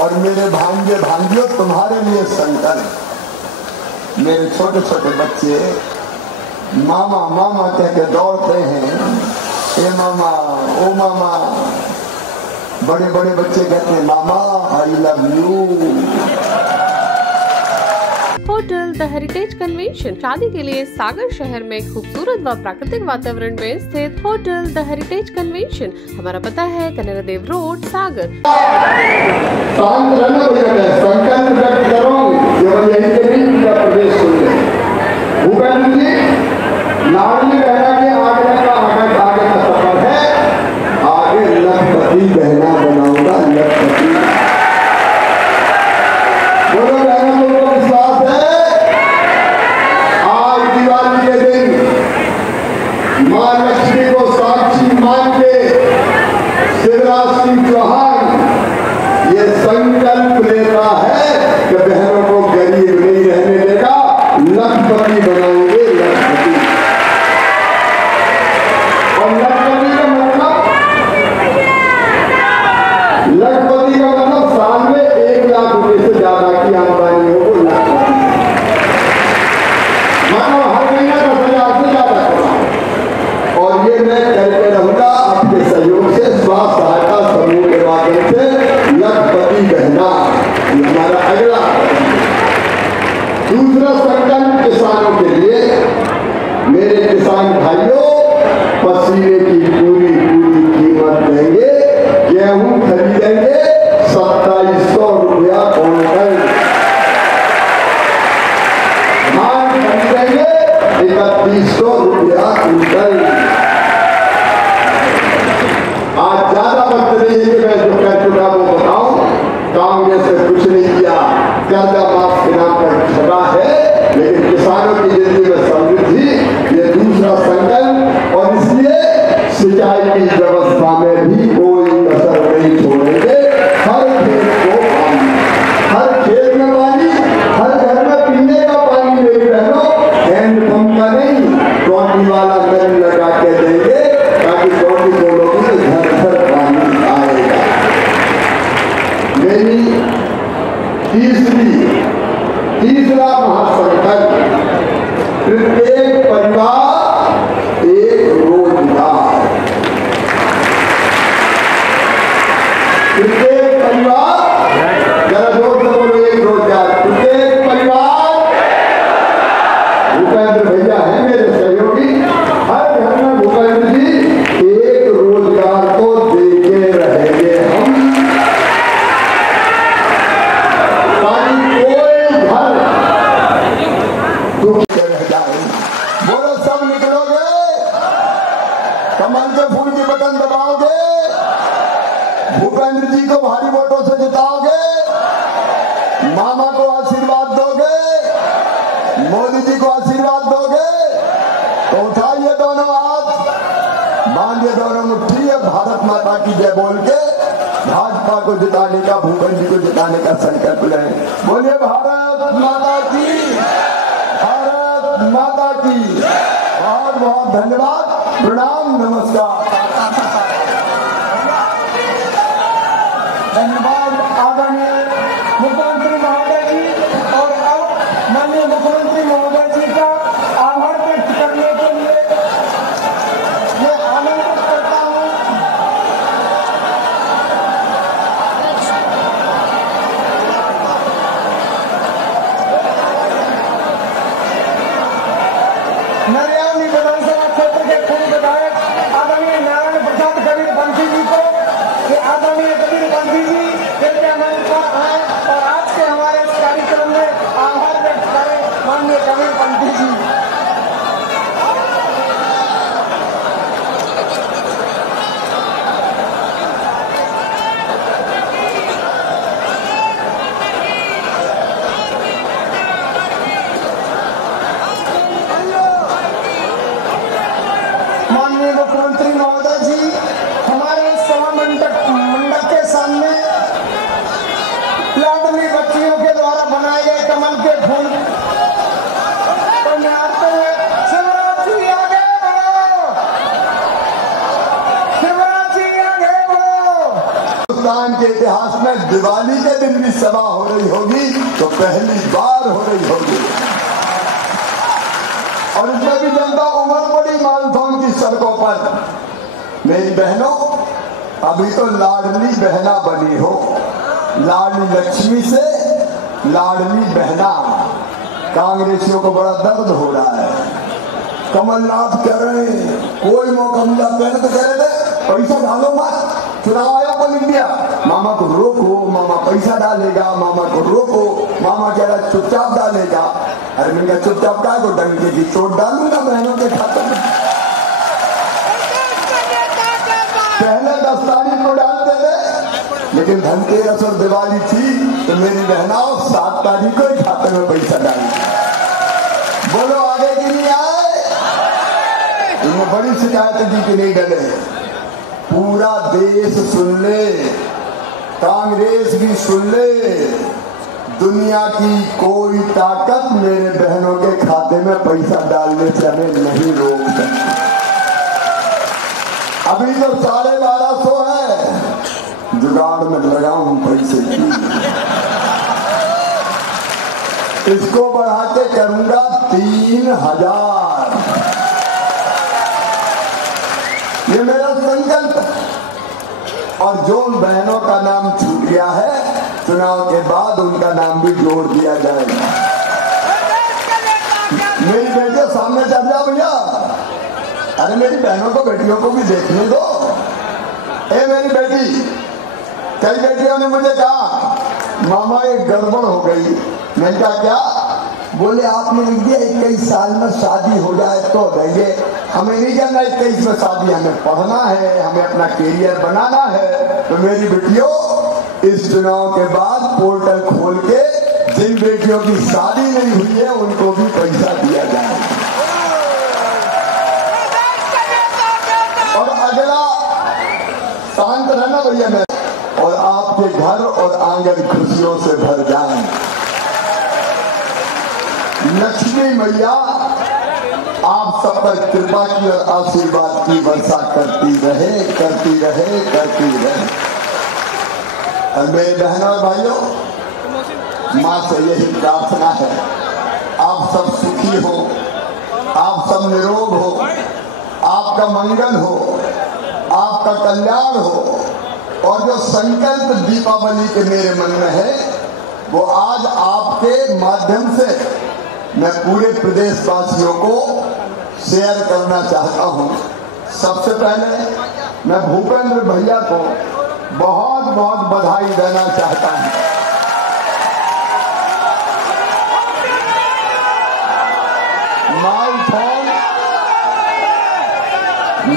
और मेरे भांजे भांजियों तुम्हारे लिए संकल्प, मेरे छोटे छोटे बच्चे मामा मामा कह के दौड़ते हैं, ए मामा ओ मामा। बड़े बड़े बच्चे कहते हैं mama I love you. Hotel the heritage convention शादी के लिए सागर शहर में खूबसूरत व प्राकृतिक वातावरण में स्थित होटल द हेरिटेज कन्वेंशन। हमारा पता है कनरा देव रोड, सागर। बहना बनाऊंगा लखपति। बोलो बहना को विश्वास है। आज दिवाली के दिन मां लक्ष्मी को साक्षी मान के शिवराज सिंह चौहान ये संकल्प लेता है कि बहनों को गरीब नहीं रहने देगा, लखपति बनाएंगे लखपति। और लखपति का मतलब, लखपति का मतलब साल में 1 लाख रुपए से ज्यादा की आमदनी हो वो लखपति। मतलब हर महीना 10,000 से ज्यादा कमाओ। और ये मैं करके रहूंगा आपके सहयोग से, स्वास्थ्य सहायता समूह के माध्यम से। लखपति बहना ये हमारा अगला। दूसरा संकल्प किसानों के लिए। मेरे किसान भाइयों, पसीने की पूरी कीमत देंगे, गेहूं खरीदेंगे 2700 रुपया क्विंटल, धान खरीदेंगे 3100 रुपया क्विंटल। आज ज्यादा वक्त नहीं है कि मैं जो कह चुका वो बताऊं। कांग्रेस ने कुछ नहीं किया, कर्जा माफ के नाम पर ठगा है, लेकिन किसानों की जिंदगी में समृद्धि ये दूसरा संकल्प। और इसलिए सिंचाई की व्यवस्था में भी कोई कसर नहीं छोड़ेंगे। हर खेत को पानी, हर खेत में पानी, हर घर में पीने का पानी। मेरी बहनों, हैंडपंप का नहीं, टोटी वाला नल लगा के देंगे ताकि टोटी को लोगों से घर घर पानी आएगा। मेरी तीसरा महासंकल्प, प्रत्येक परिवार एक रोजगार। प्रत्येक परिवार, जरा जोर से बोलो, एक रोजगार। प्रत्येक परिवार, भूपेंद्र भैया है मेरे सहयोगी, हर घर में भूपेंद्र जी एक रोजगार तो देके रहेंगे हम, ताकि कोई घर दुख से रह जाए। बोलो सब निकलोगे, कमल के फूल की बटन दबाओगे, भूपेंद्र जी को भारी वोटों से जिताओगे, मामा को आशीर्वाद दोगे, मोदी जी को आशीर्वाद दोगे। तो उठाइए दोनों हाथ, बांधिए दोनों मुट्ठी, भारत माता की जय बोल के भाजपा को जिताने का, भूपेंद्र जी को जिताने का संकल्प लें। बोलिए भारत माता की, भारत माता की। बहुत बहुत धन्यवाद, प्रणाम, नमस्कार। धन्यवाद आदरणीय मुख्यमंत्री महोदय जी। और अब माननीय मुख्यमंत्री महोदय जी का आभार व्यक्त करने के लिए मैं आमंत्रित करता हूँ नरियावली विधानसभा क्षेत्र के पूर्व विधायक आदरणीय नारायण प्रसाद कबीर बंसी जी को। आदरणीय कबीर बंसी जी कृपया मंच पर आए और आज के हमारे इस कार्यक्रम में आभार व्यक्त करें। माननीय कबीर बंसी जी। माननीय मुख्यमंत्री महोदय जी, हमारे सभा मंडप के सामने लाडली बच्चियों के द्वारा बनाए गए कमल के फूल को निहारते हुए शिवराज जी आगे बढ़ो, शिवराज जी आगे बढ़ो। हिंदुस्तान के इतिहास में दिवाली के दिन भी सभा हो रही होगी तो पहली बार हो रही होगी। और इसमें भी जनता उमड़ पड़ी मालथौन की सड़कों पर। मेरी बहनों, अभी तो लाडली बहना बनी हो, लाडली लक्ष्मी से लाडली बहना। कांग्रेसियों को बड़ा दर्द हो रहा है। कमलनाथ कह रहे हैं कोई मौका मिला पहले तो कह रहे थे पैसा डालो मत, चुनाव आयोग को लिख दिया मामा को रोको, मामा पैसा डालेगा, मामा को रोको, मामा कह रहा चुपचाप डालेगा। अरे मैंने कहा चुपचाप का को डंके की चोट डालूंगा बहनों के खाते में। पहले 10 तारीख को डालते थे, लेकिन धनतेरस और दिवाली थी तो मेरी बहनाओं 7 तारीख को ही खाते में पैसा डाली। बोलो आगे की नहीं आए? इनमें बड़ी शिकायत की कि नहीं डले। पूरा देश सुन ले, कांग्रेस भी सुन ले, दुनिया की कोई ताकत मेरे बहनों के खाते में पैसा डालने से हमें नहीं रोक सकती। अभी तो 1250 है, जुगाड़ में लगा हूं पैसे की, इसको बढ़ा के करूंगा 3000। ये मेरा संकल्प है। और जो बहनों का नाम छूट गया है, चुनाव के बाद उनका नाम भी जोड़ दिया जाएगा। मेरी बेटियों सामने चल जाओ भैया। अरे मेरी बहनों को बेटियों को भी देखने दो। ए मेरी बेटी, कई बेटियों ने मुझे कहा मामा एक गड़बड़ हो गई। मैंने कहा क्या? बोले आपने लिख दिया 21 साल में शादी हो जाए तो देंगे। हमें नहीं करना 21 में शादी, हमें पढ़ना है, हमें अपना कैरियर बनाना है। तो मेरी बेटियों, इस चुनाव के बाद पोर्टल खोल के जिन बेटियों की शादी नहीं हुई है उनको भी पैसा दिया जाए। और अगला शांत रहना भैया मैं, और आपके घर और आंगन खुशियों से भर जाए। लक्ष्मी मैया आप सब पर कृपा की और आशीर्वाद की वर्षा करती रहे, करती रहे, करती रहे। और मेरे बहनों और भाइयों, माँ से यही प्रार्थना है, आप सब सुखी हो, आप सब निरोग हो, आपका मंगल हो, आपका कल्याण हो। और जो संकल्प दीपावली के मेरे मन में है, वो आज आपके माध्यम से मैं पूरे प्रदेश वासियों को शेयर करना चाहता हूं। सबसे पहले मैं भूपेंद्र भैया को बहुत बहुत बधाई देना चाहता हूं।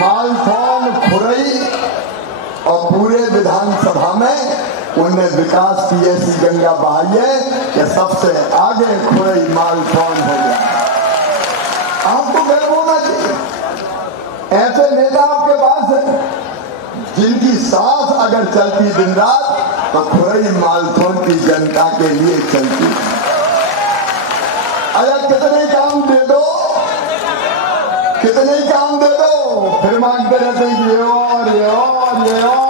मालथौन खुरई और पूरे विधानसभा में उनने विकास की ऐसी गंगा बहाई है कि सबसे आगे खुरई मालथौन हो गया। आपको गर्व होना चाहिए, ऐसे नेता आपके पास है जिनकी सांस अगर चलती दिन रात तो खुरई मालथौन की जनता के लिए चलती। अगर कितने काम दे दो, कितने काम दे दो, फिर मांगते रहते हैं ये और ये और ये और।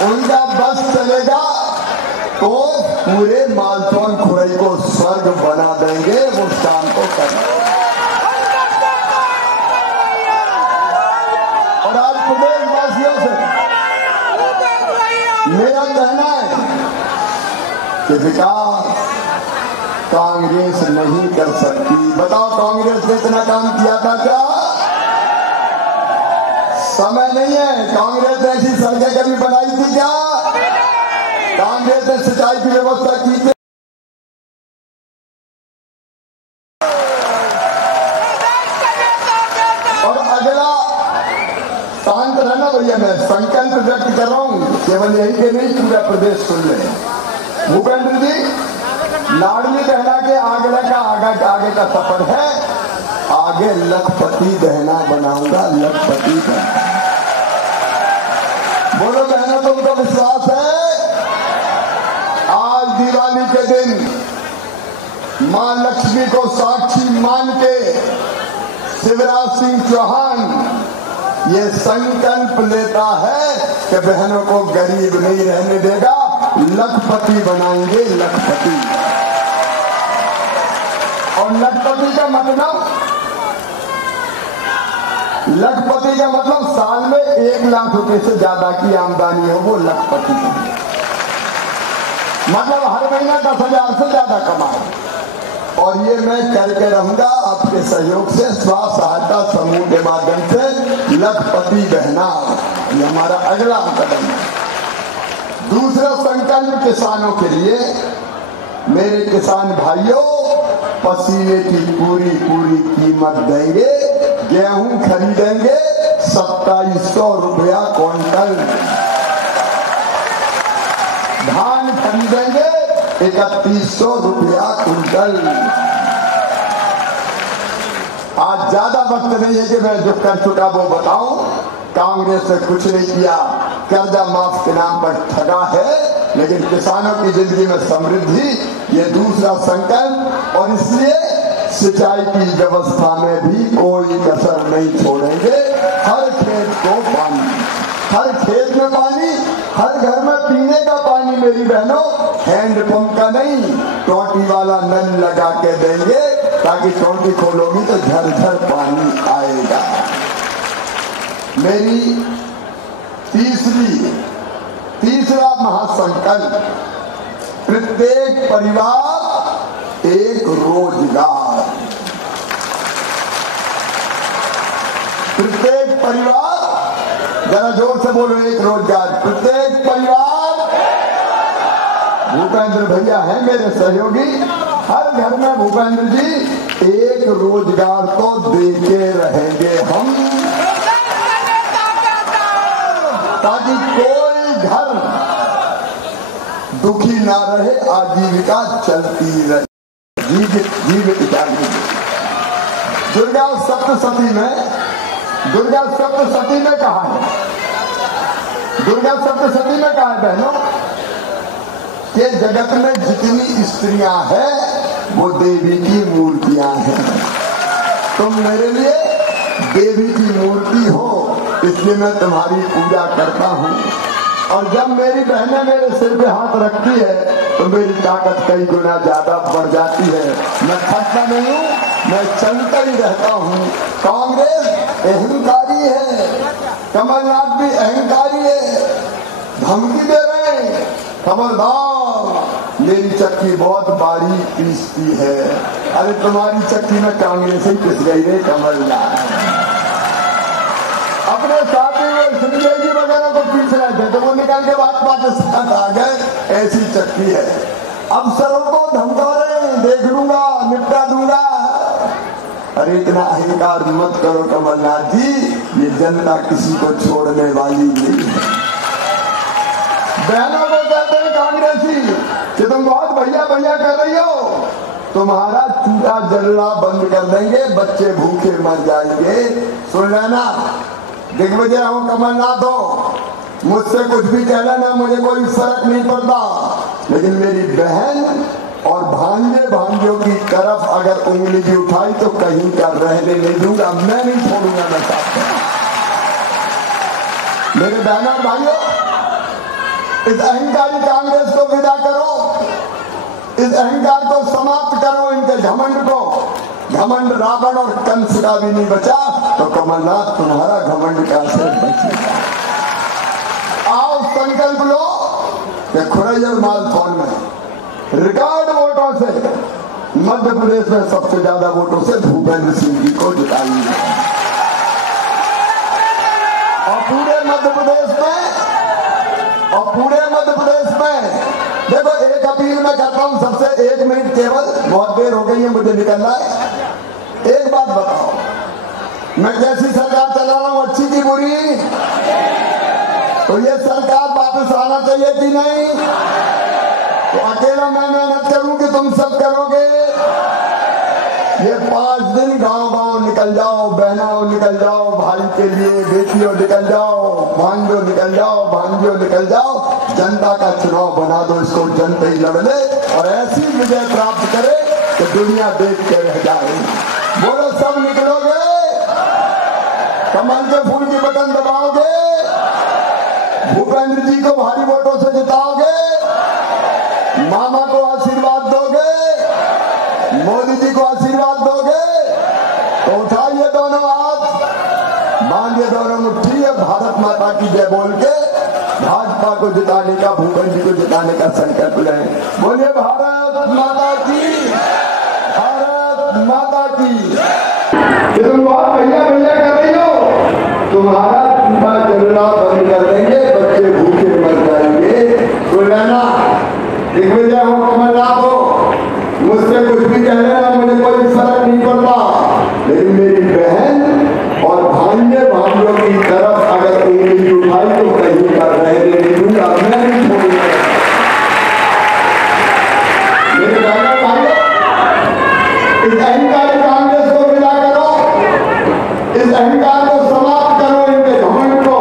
उनका बस चलेगा तो पूरे मालथौन खुरई को स्वर्ग बना देंगे, वो शाम को करना। और आज प्रदेशवासियों से मेरा कहना है कि विकास कांग्रेस नहीं कर सकती। बताओ कांग्रेस ने इतना काम किया था क्या? समय नहीं है। कांग्रेस ने ऐसी सड़कें कभी बनाई थी क्या? कांग्रेस ने सिंचाई की व्यवस्था की थी? और अगला शांत रहना भैया, मैं संकल्प व्यक्त कर रहा हूं, केवल यही के नहीं पूरा प्रदेश सुन ले। भूपेंद्र जी, लाडली बहना के आगे का सफर है, आगे लखपति बहना बनाऊंगा, लखपति बहना। बोलो बहनों, तुमको विश्वास है? आज दिवाली के दिन मां लक्ष्मी को साक्षी मान के शिवराज सिंह चौहान ये संकल्प लेता है कि बहनों को गरीब नहीं रहने देगा, लखपति बनाएंगे, लखपति। और लखपति का मतलब साल में 1 लाख रुपए से ज्यादा की आमदनी हो, वो लखपति है। मतलब हर महीना 10,000 से ज्यादा कमाए। और ये मैं करके रहूंगा आपके सहयोग से, स्व सहायता समूह के माध्यम से लखपति बहना, ये हमारा अगला कदम है। दूसरा संकल्प किसानों के लिए, मेरे किसान भाइयों, पसीने की पूरी कीमत देंगे, गेहूं खरीदेंगे 2700 रुपया क्विंटल, धान खरीदेंगे 3100 रुपया क्विंटल। आज ज्यादा वक्त नहीं है कि मैं जो कर चुका वो बताऊं। कांग्रेस ने कुछ नहीं किया, कर्जा माफ के नाम पर ठगा है, लेकिन किसानों की जिंदगी में समृद्धि, ये दूसरा संकल्प। और इसलिए सिंचाई की व्यवस्था में भी कोई कसर नहीं छोड़ेंगे। हर खेत को पानी, हर खेत में पानी, हर घर में पीने का पानी मेरी बहनों, हैंडपंप का नहीं, टोटी वाला नल लगा के देंगे, ताकि टोटी खोलोगी तो झरझर पानी आएगा। मेरी तीसरा महासंकल्प, प्रत्येक परिवार एक रोजगार। प्रत्येक परिवार, जरा जोर से बोलो, एक रोजगार। प्रत्येक परिवार, भूपेंद्र भैया है मेरे सहयोगी, हर घर में भूपेंद्र जी एक रोजगार तो देके रहेंगे हम, ताकि कोई घर दुखी ना रहे, आजीविका चलती रहे, जीवित जागृत। दुर्गा सप्तशती में कहा है, दुर्गा सप्तशती में कहा है बहनों, कि जगत में जितनी स्त्रियां हैं वो देवी की मूर्तियां हैं। तुम मेरे लिए देवी की मूर्ति हो, इसलिए मैं तुम्हारी पूजा करता हूँ। और जब मेरी बहनें मेरे सिर पे हाथ रखती है तो मेरी ताकत कई गुना ज्यादा बढ़ जाती है। मैं थकता नहीं हूँ, मैं चलता ही रहता हूँ। कांग्रेस अहंकारी है, कमलनाथ भी अहंकारी है, धमकी दे रहे हैं, खबरदार मेरी चक्की बहुत बारीक पीसती है। अरे तुम्हारी चक्की में कांग्रेस ही पिस गई रे कमलनाथ। अपने साथी में संजय जी वगैरह को पीस रहे थे तो वो निकाल के पाकिस्तान आ गए, ऐसी चक्की है। अफसरों को धमका रहे हैं, देख लूंगा, निपटा दूंगा। अरे इतना अहंकार मत करो कमलनाथ जी, ये जनता किसी को छोड़ने वाली नहीं है। बहनों को कहते हैं कांग्रेसी कि तुम बहुत भैया भैया कर रही हो, तुम्हारा चूल्हा जलना बंद कर देंगे, बच्चे भूखे मर जाएंगे। सुन लेना, दिग्विजय हो, कमलनाथ हो, मुझसे कुछ भी कह लेना, मुझे कोई फर्क नहीं पड़ता। लेकिन मेरी बहन और भांजे भांजों की तरफ अगर उंगली भी उठाई तो कहीं का रहने नहीं दूंगा, मैं नहीं छोड़ूंगा। मैं चाहता मेरे बहन और भाइयों, इस अहंकारी कांग्रेस को विदा करो, इस अहंकार को समाप्त करो, इनके घमंड को। घमंड रावण और कंस का भी नहीं बचा तो कमलनाथ तुम्हारा घमंड कैसे बचेगा। आओ संकल्प लो कि खुरैया मालथौन में रिकॉर्ड वोटों से, मध्य प्रदेश में सबसे ज्यादा वोटों से भूपेंद्र सिंह जी को जिताएंगे। और पूरे मध्य प्रदेश में देखो, एक अपील मैं करता हूं सबसे, 1 मिनट केवल, बहुत देर हो गई है, मुझे निकलना है। एक बात बताओ, मैं कैसी सरकार चला रहा हूं, अच्छी की बुरी? तो ये सरकार वापस आना चाहिए कि नहीं? तो अकेला मैं मेहनत करूं कि तुम सब करोगे? ये 5 दिन गांव निकल जाओ, बहनों निकल जाओ, भाई के लिए बेटियों निकल जाओ, भांजो निकल जाओ, भांजियों निकल जाओ, जनता का चुनाव बना दो, इसको जनता ही लड़ ले और ऐसी विजय प्राप्त करे कि दुनिया देख के रह जाए। बोलो, सब निकलोगे? कमल के फूल की बटन दबाओगे? भूपेंद्र जी को भारी वोटों से जिताओगे, मामा को आशीर्वाद दोगे, मोदी जी को आशीर्वाद दोगे, तो उठाइए दोनों हाथ, बांधिए दोनों मुट्ठी, भारत माता की जय बोल के भाजपा को जिताने का, भूपेंद्र जी को जिताने का संकल्प लें। बोलिए भारत माता की, भारत माता की। तुम बहुत भैया भैया कर रही हो, तुम्हारा चूल्हा जलना बंद कर देंगे, बच्चे भूखे मर जाएंगे। सुन लेना, दिग्विजय हो, कमलनाथ हो, मुझसे कुछ भी कह लेना, मुझे कोई फर्क नहीं पड़ता, लेकिन मेरी बहन और भांजे भाइयों की तरफ अगर उंगली उठाई तो कहीं पर रहने नहीं दूंगा, मैं नहीं छोड़ूंगा। मेरे बहनों भाइयों, इस अहंकारी कांग्रेस को मिला करो, इस अहंकार को समाप्त करो, इनके घमंड को।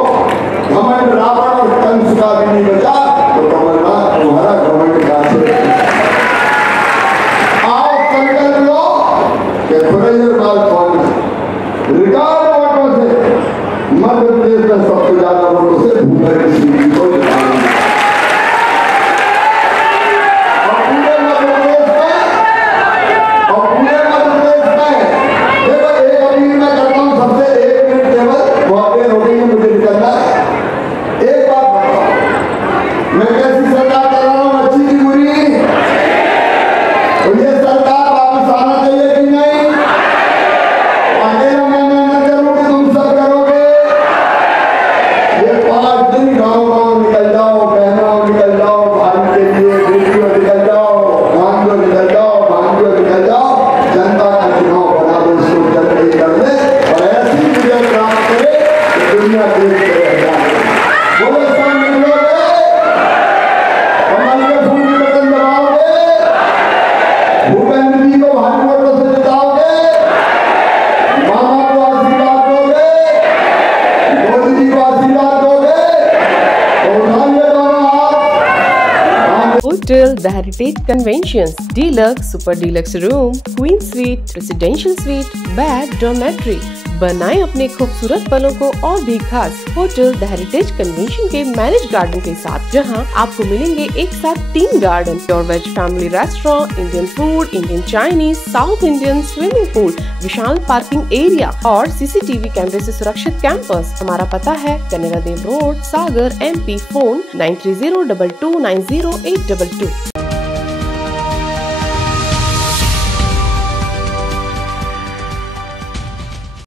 घमंड रावण और कंस का भी नहीं बचा, तो कमलनाथ तुम्हारा घमंड कहां से? आओ संकल्प लो कि फुरैयरबाल कांग्रेस रिकॉर्ड वोटों से मध्य प्रदेश में सबसे ज्यादा वोटों से भूपेंद्र सिंह जी को जिताएंगे। और पूरे मध्य प्रदेश में देखो, एक अपील मैं करता हूँ सबसे, 1 मिनट केवल, बहुत देर हो गई है, मुझे निकलना है। एक बात बताओ, मैं कैसी सरकार कर रहा हूँ, अच्छी की बुरी? तो ये सरकार वापस आना चाहिए कि नहीं? अकेला मैं मेहनत करूँ कि तुम सब करोगे? ये 5 दिन गाँव निकल जाओ, बहनों निकल जाओ, भाई के लिए बेटियों निकल जाओ, भांजों निकल जाओ, भांजों निकल जाओ, जनता का चुनाव बना दो, इसको जल्दी कर दे और ऐसी विजय प्राप्त करे कि दुनिया देख के रह जाए। बोलो सब निकलोगे, कमल के फूल की बटन दबाओगे, भूपेंद्र जी को भारी वोटों से जिताओगे, मामा को आशीर्वाद दोगे, मोदी जी को आशीर्वाद दोगे, तो उठाइए दोनों हाथ। Hotel The Heritage Conventions, Deluxe, Super Deluxe Room, Queen Suite, Presidential Suite, Bed, Dormitory। बनाएं अपने खूबसूरत पलों को और भी खास होटल द हेरिटेज कन्वेंशन के मैरिज गार्डन के साथ, जहां आपको मिलेंगे एक साथ 3 garden, pure veg family restaurant, Indian food, Indian Chinese, south Indian, swimming pool, विशाल पार्किंग एरिया और CCTV कैमरे से सुरक्षित कैंपस। हमारा पता है Kanera Dev road, Sagar, MP। Phone 9302290822।